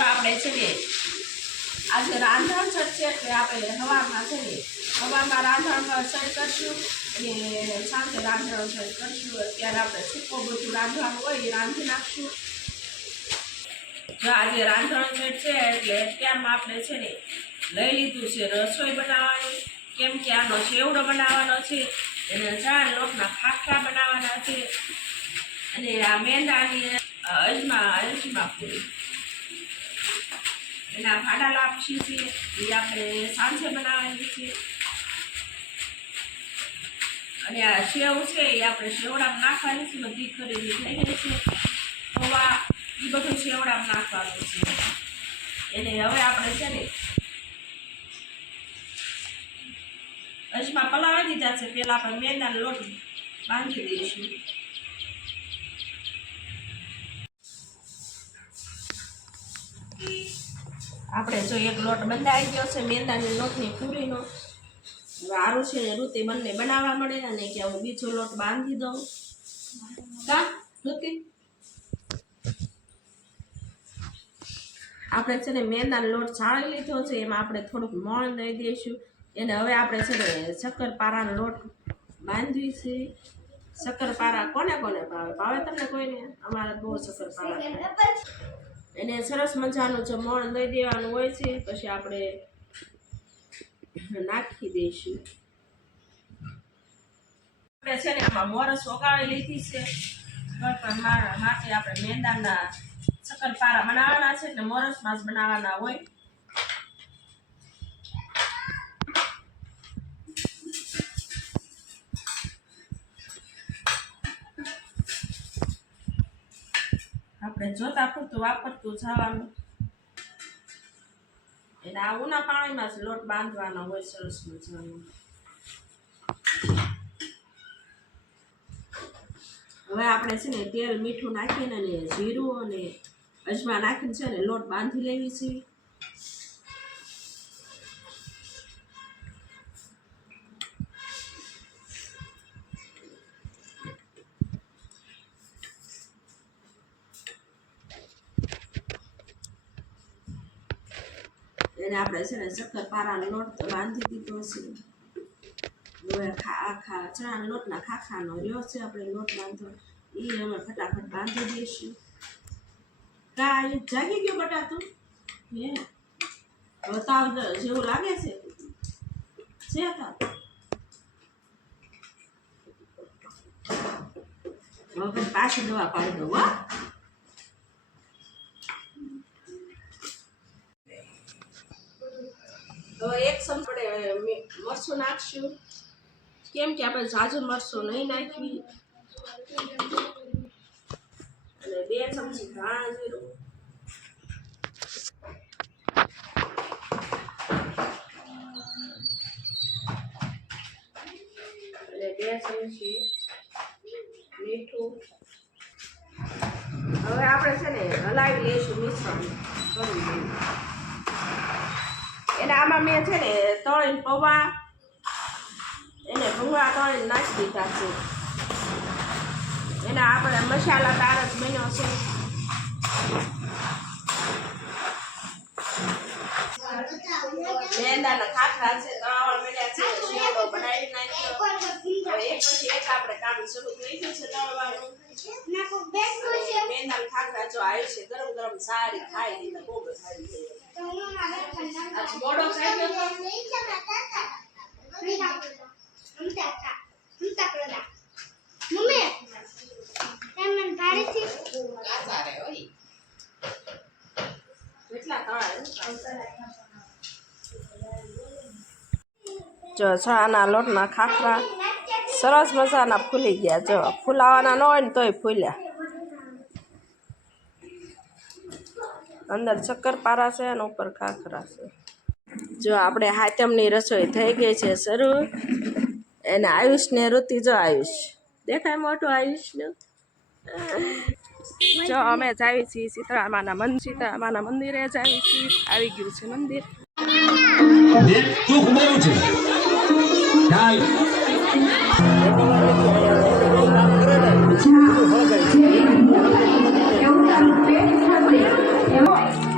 જો આપણે છે ને આજે રાંધણ છઠ છે એટલે આપણે હવામાં છે ને હવામાં રાંધણ છઠ કરશું અને સાંજે રાંધણ છઠ કરશું. અત્યારે આપણે સૂકો બધું રાંધવાનું હોય એ રાંધી નાખશું. જો આજે રાંધણ છઠ છે એટલે અત્યારમાં આપણે છે ને લઈ લીધું છે રસોઈ બનાવવાની, કેમ કે આનો ચેવડો બનાવવાનો છે, એને ચણા લોટના ખાખરા બનાવવાના છે અને આ મેંદાની અજમા પૂરી એના ફાડા લાપસી છે એ આપણે સાંજે બનાવવાની છે. અને આ સેવ છે એ આપણે સેવડામાં નાખવાની છે, બધી ખરીદી થઈ ગઈ છે. પૌવા એ બધું સેવડામાં નાખવાનું છે. એને હવે આપણે છે ને અજમા પલાવી દીધા છે, પેલા આપણે મેંદાનો લોટ બાંધી દઈશું. આપણે જો એક લોટ બંધાઈ ગયો છે મેંદાની લોટની પૂરીનો. સારું છે ઋતિ બંને બનાવવા મળે અને કે હું બીજો લોટ બાંધી દઉં. કા ઋતિ આપણે છે ને મેંદાનો લોટ છાણી લીધો છે, એમાં આપણે થોડુંક મોણ દઈ દઈશું. એને હવે આપણે છે ને શક્કરપારાનો લોટ બાંધવી છે. શક્કરપારા કોને કોને ભાવે? ભાવે તમને કોઈને? અમારે બહુ શક્કરપારા. એને સરસ મજાનું જો મોણ દઈ દેવાનું હોય છે, પછી આપણે નાખી દઈશું. આપણે છે ને આમાં મોરસ ઓગાળી લીધી છે, પણ માટે આપણે મેંદાના શક્કરપારા બનાવવાના છે એટલે મોરસમાં જ બનાવવાના હોય. આપણે જોતા પૂરતું વાપરતું જવાનું. એટલે આ ઉના પાણીમાં જ લોટ બાંધવાનો હોય સરસ મજાનો. હવે આપણે છે ને તેલ મીઠું નાખીને અને જીરું અને અજમા નાખીને છે ને લોટ બાંધી લેવી છે. એને આપણે છે ને શક્કરપારાનો લોટ બાંધી દીધો છે. હવે આખા ચણાના લોટના ખાખાનો રહ્યો છે આપણે લોટ બાંધો, એ અમે ફટાફટ બાંધી દઈશું. કાંઈ જાગી ગયો બટા તું? હે બતાવ જેવું લાગે છે તાવ? હવે પાછી દવા પાડી દઉં. હા હવે એક ચમચી મરચું નાખશું, કેમ કે આપણે ઝાઝુ મરચું નહીં નાખવી. અને 2 ચમચી ધાણા જીરું, અને 2 ચમચી મીઠું. હવે આપણે છે ને હલાવી લઈશું મિશ્રણ કરી દઈએ. એને આમાં મેં છે ને તળીને પૌવા એને ભૂંગળા તળીને નાખી દીધા છે. એના આપણે મસાલાદાર જ બન્યો છે. મેંદાના ખાખરા છે, તળાવળ મળ્યા છે, શેવડો બનાવી નાખ્યો. હવે એક પછી એક આપણે કામ શરૂ થઈ ગયું છે તળવાનું. મેંદાના ખાખરા જો આવ્યું છે ગરમ ગરમ સારી ખાઈ દીધા, બહુ સારી થઈ. મોડો થઈ ગયો જો ચણાના લોટના ખાખરા સરસ મજાના ફૂલી ગયા. જો ફૂલાવાના ન હોય ને તોય ફૂલ્યા. અંદર શક્કરપારા છે અને ઉપર ખાખરા છે. જો આપણે હાતમની રસોઈ થઈ ગઈ છે શરૂ. એને આયુષને ઋતિ જો આયુષ દેખાય મોટું આયુષને. જો અમે જાવી છીએ સીતારામાના મંદિરે જાવી છીએ. આવી ગયું છે મંદિર.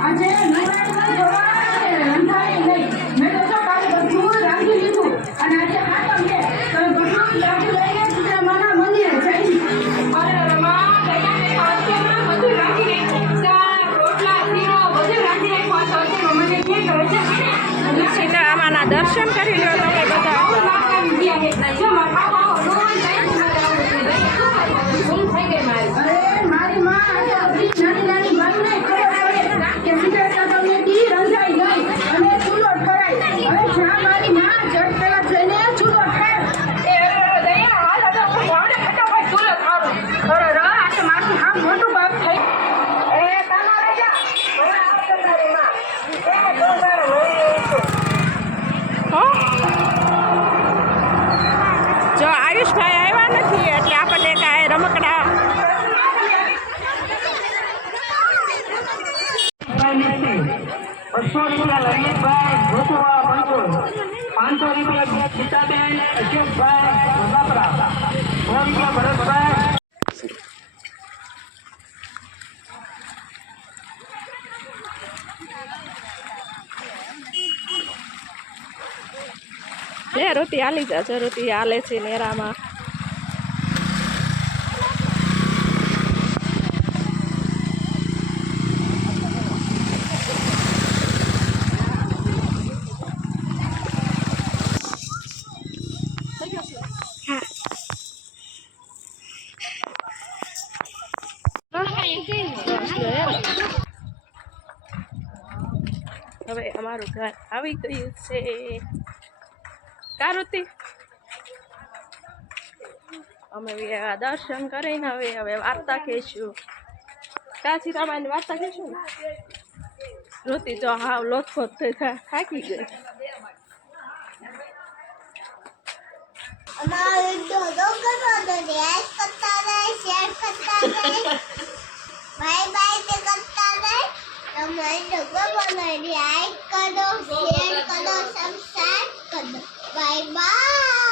આજે દર્શન કરી લો તમે બધા. જો આયુષભાઈ આવ્યા નથી એટલે આપણને કાંઈ રમકડા લે રોટી હાલી જાજો. રોટી હાલે છે નેરામાં. હવે અમારું ઘર આવી ગયું છે. કારુતી અમે દર્શન કરીને હવે વાર્તા કહેશું. કાચી રામાની વાર્તા કહેશું ને. રોતી જો હાવ લોથપોથ થઈ થાકી ગઈ. બાય બાય તે કરતા રહે. તમારે ડગો બનાવી લાઈક કરો, શેર કરો, સબસ્ક્રાઇબ કરો. Bye bye.